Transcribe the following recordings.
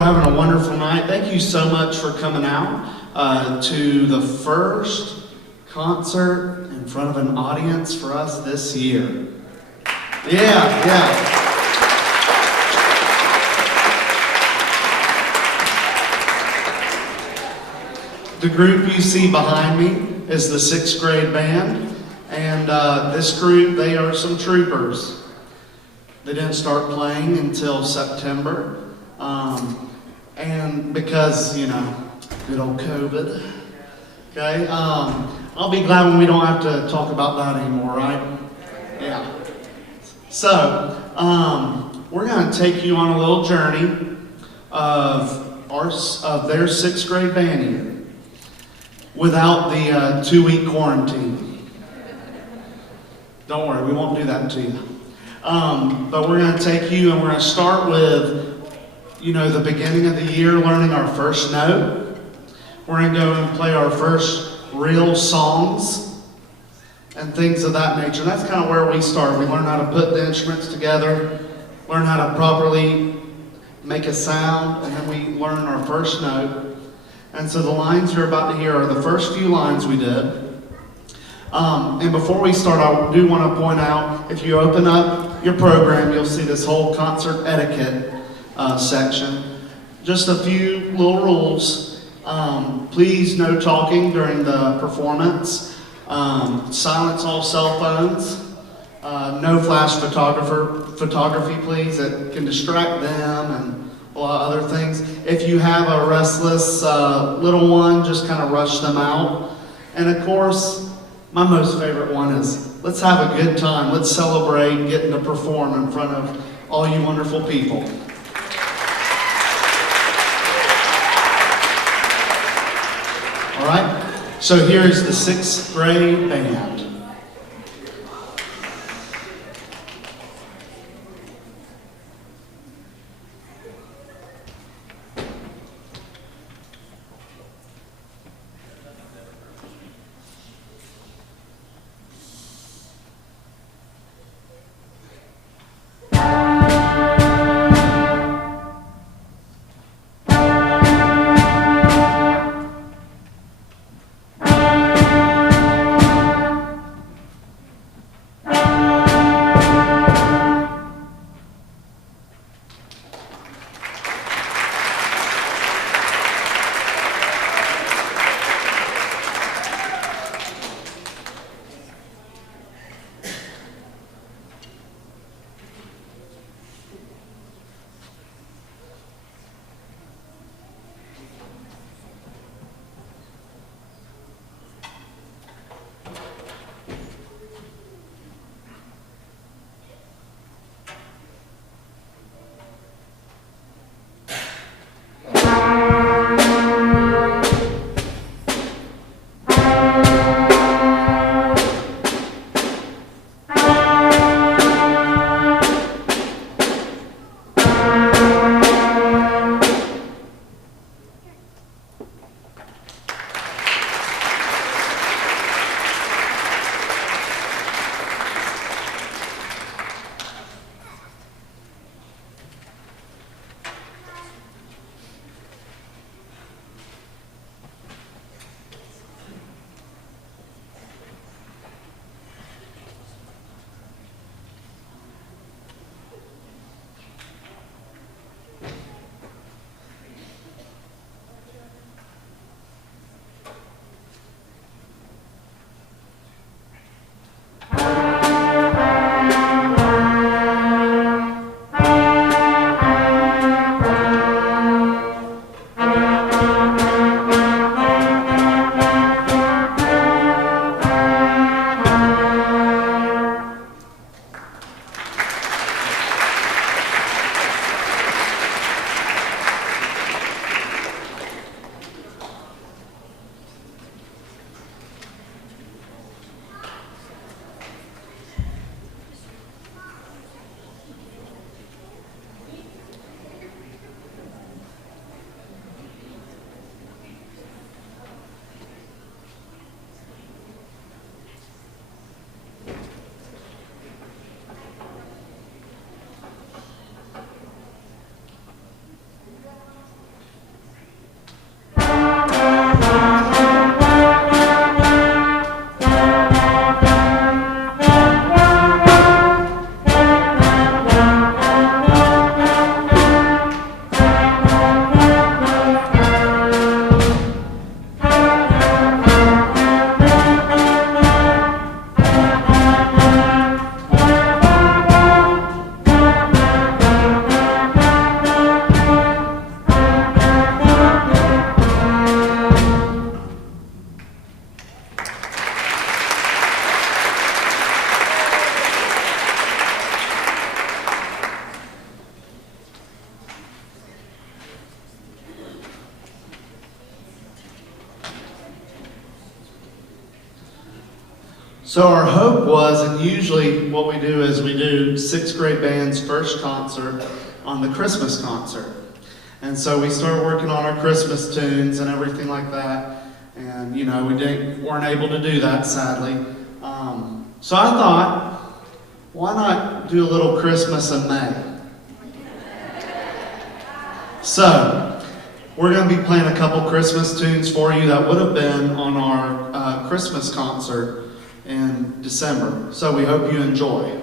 Having a wonderful night. Thank you so much for coming out to the first concert in front of an audience for us this year. Yeah. The group you see behind me is the 6th grade band, and this group, they are some troopers. They didn't start playing until September. And because, good old COVID, okay? I'll be glad when we don't have to talk about that anymore, right? Yeah. So, we're going to take you on a little journey of their 6th grade band year without the 2-week quarantine. Don't worry, we won't do that to you. But we're going to take you and we're going to start with the beginning of the year, learning our first note. We're going to go and play our first real songs and things of that nature. That's kind of where we start. We learn how to put the instruments together, learn how to properly make a sound, and then we learn our first note. And so the lines you're about to hear are the first few lines we did. And before we start, I do want to point out, if you open up your program, you'll see this whole concert etiquette section. Just a few little rules. Please no talking during the performance. Silence all cell phones. No flash photography, please. It can distract them and a lot of other things. If you have a restless little one, just kind of rush them out. And of course, my most favorite one is, let's have a good time. Let's celebrate getting to perform in front of all you wonderful people. All right, so here's the 6th grade band. So our hope was, and usually what we do is we do sixth grade band's first concert on the Christmas concert. And so we started working on our Christmas tunes and everything like that. And we weren't able to do that, sadly. So I thought, why not do a little Christmas in May? So we're going to be playing a couple Christmas tunes for you that would have been on our Christmas concert in December. So we hope you enjoy.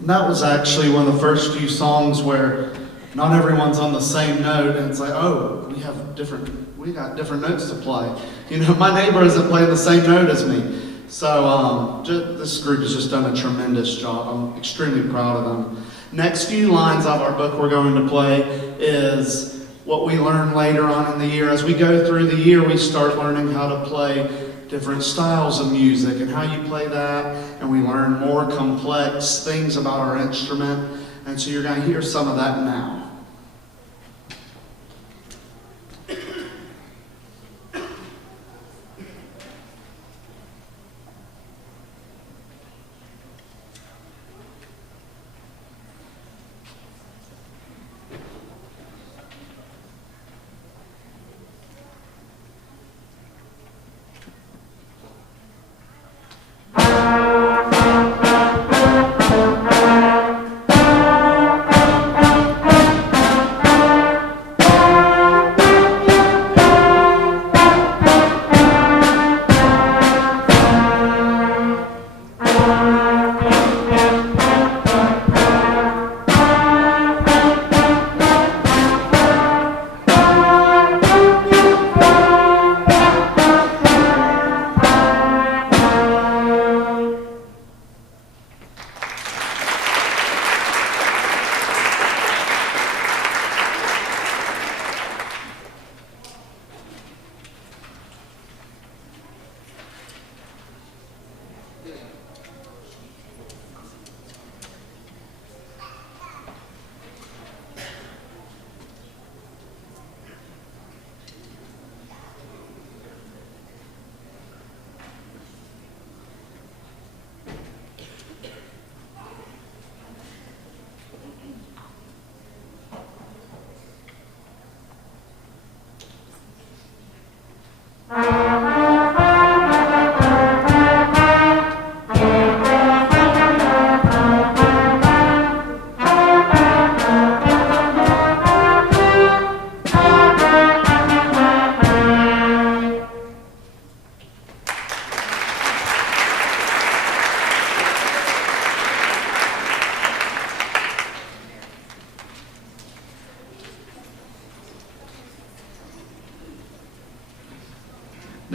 That was actually one of the first few songs where not everyone's on the same note, and it's like, oh, we got different notes to play. My neighbor isn't playing the same note as me. So this group has just done a tremendous job. I'm extremely proud of them. Next few lines of our book we're going to play is what we learn later on in the year. As we go through the year, we start learning how to play different styles of music and how you play that, and we learn more complex things about our instrument, and so you're going to hear some of that now.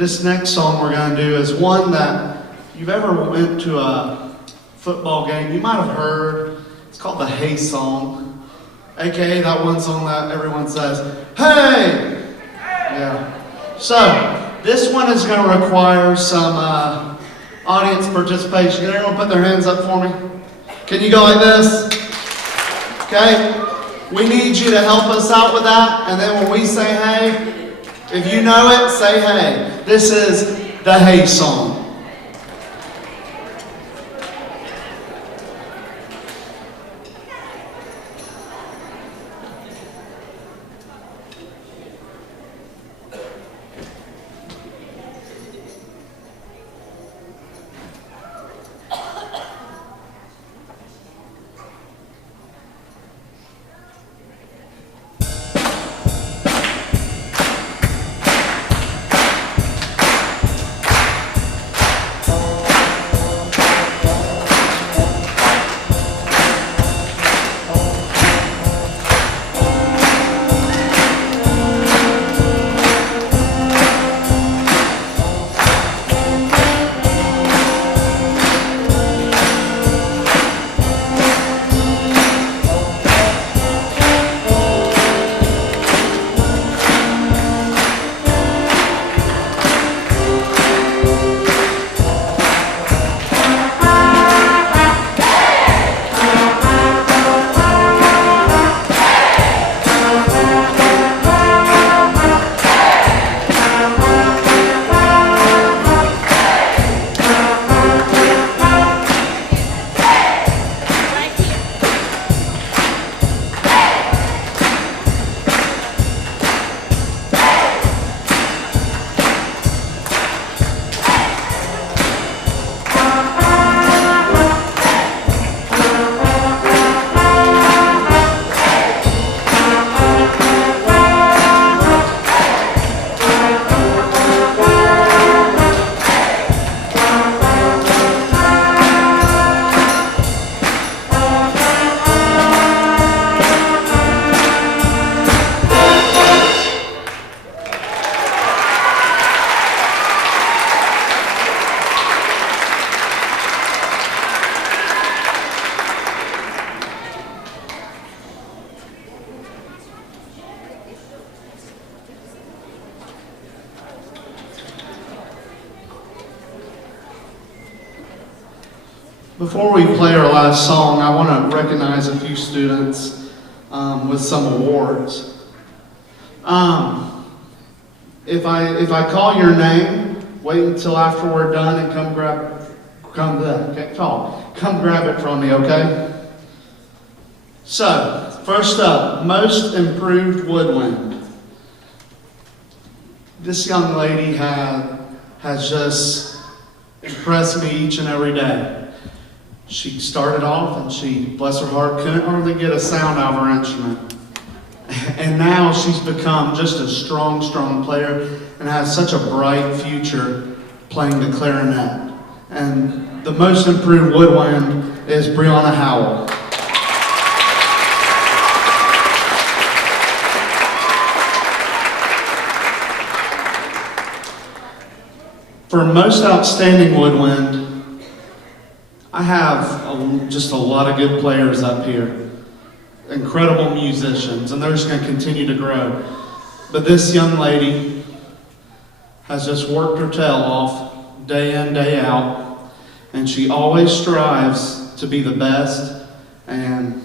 This next song we're going to do is one that you've ever went to a football game, you might have heard. It's called the Hey Song, aka that one song that everyone says, "Hey!" Yeah. So, this one is going to require some audience participation. Can everyone put their hands up for me? Can you go like this? Okay? We need you to help us out with that, and then when we say hey, if you know it, say hey. This is the Hey Song. Before we play our last song, I want to recognize a few students with some awards. If I call your name, wait until after we're done and come grab it from me, okay? So, first up, Most Improved Woodwind. This young lady has just impressed me each and every day. She started off and she, bless her heart, couldn't hardly get a sound out of her instrument. And now she's become just a strong, strong player and has such a bright future playing the clarinet. And the Most Improved Woodwind is Brianna Howell. For Most Outstanding Woodwind, I have just a lot of good players up here, incredible musicians, and they're just going to continue to grow. But this young lady has just worked her tail off day in, day out, and she always strives to be the best, and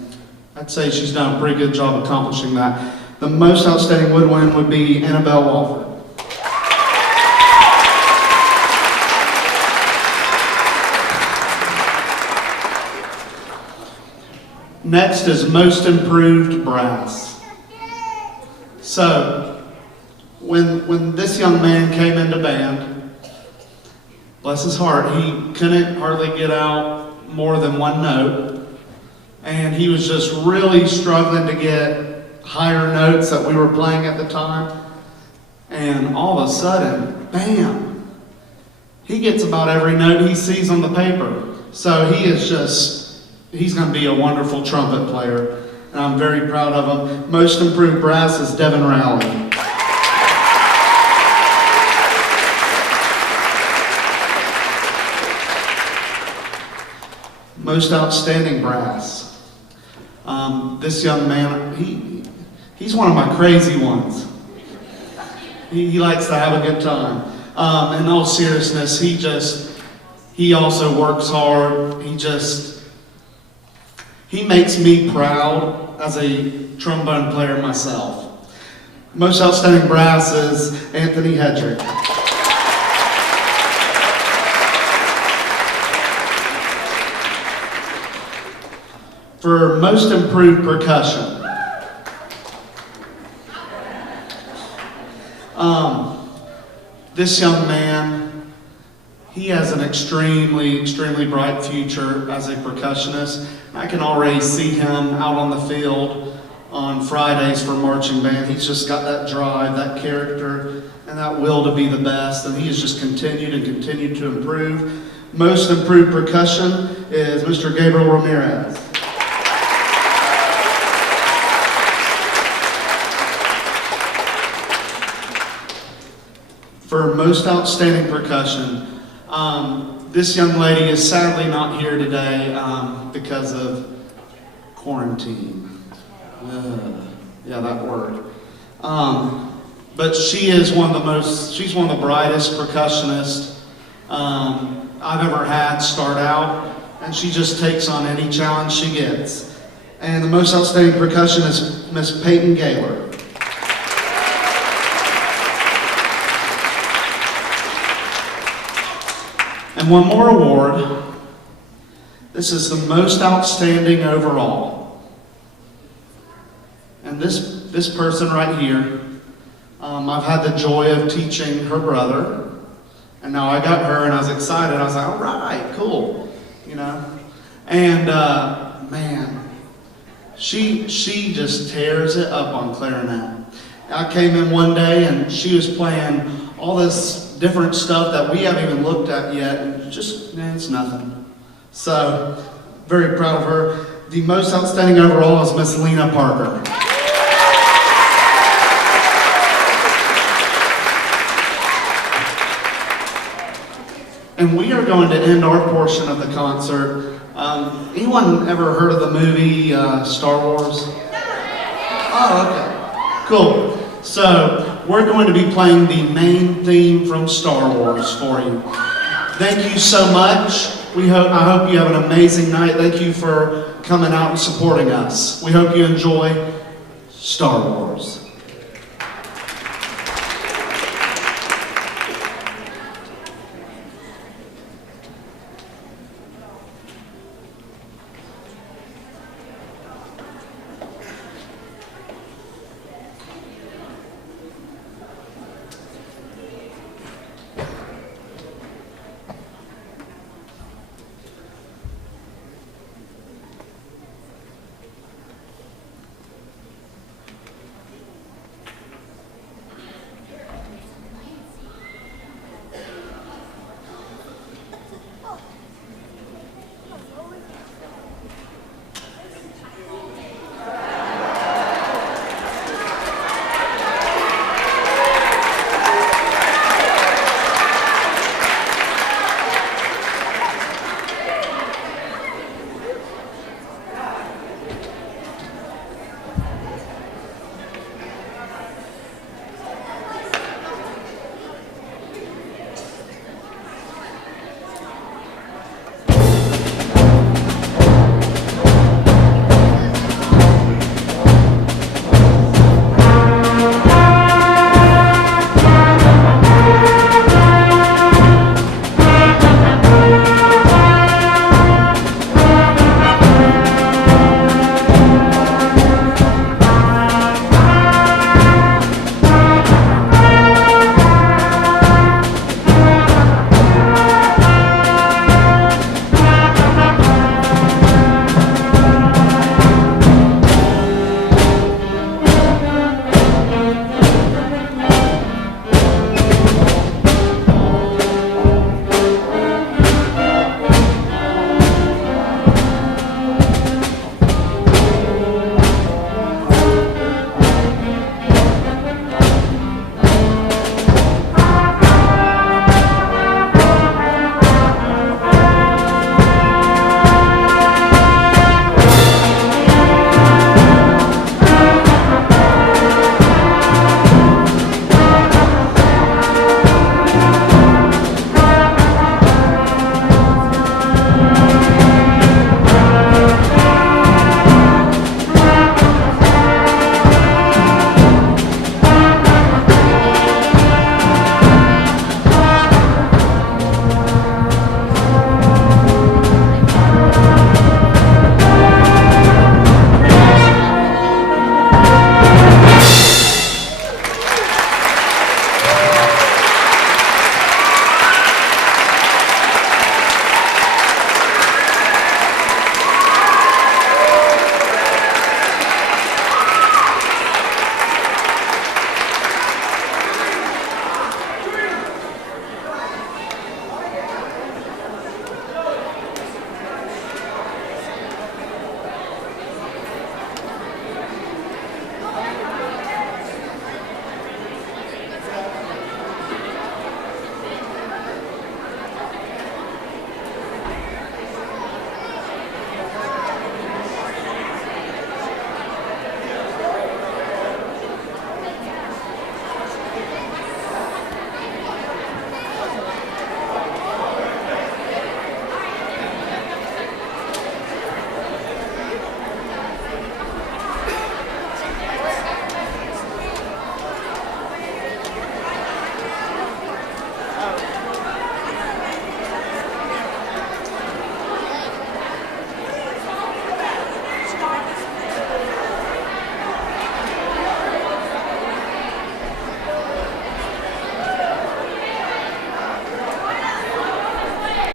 I'd say she's done a pretty good job accomplishing that. The Most Outstanding Woodwind would be Annabelle Walford. Next is Most Improved Brass. So, when this young man came into band, bless his heart, he couldn't hardly get out more than one note, and he was just really struggling to get higher notes that we were playing at the time, and all of a sudden, bam, he gets about every note he sees on the paper. So he's going to be a wonderful trumpet player, and I'm very proud of him. Most Improved Brass is Devin Rowley. most outstanding brass. This young man, he's one of my crazy ones. He likes to have a good time. In all seriousness, he also works hard. He makes me proud as a trombone player myself. Most outstanding brass is Anthony Hedrick. For most improved percussion, this young man, he has an extremely, extremely bright future as a percussionist. I can already see him out on the field on Fridays for marching band. He's just got that drive, that character, and that will to be the best, and he has just continued to improve. Most improved percussion is Mr. Gabriel Ramirez. For most outstanding percussion, this young lady is sadly not here today because of quarantine. Yeah, that word. But she's one of the brightest percussionists I've ever had start out, and she just takes on any challenge she gets. And the most outstanding percussionist is Miss Peyton Gaylor. And one more award. This is the most outstanding overall. And this person right here, I've had the joy of teaching her brother. And now I got her and I was excited. I was like, all right, cool. You know? And man, she just tears it up on clarinet. I came in one day and she was playing all this different stuff that we haven't even looked at yet, and it's nothing. So, very proud of her. The most outstanding overall is Miss Lena Parker. And we are going to end our portion of the concert. Anyone ever heard of the movie Star Wars? Oh, okay. Cool. So, we're going to be playing the main theme from Star Wars for you. Thank you so much. I hope you have an amazing night. Thank you for coming out and supporting us. We hope you enjoy Star Wars.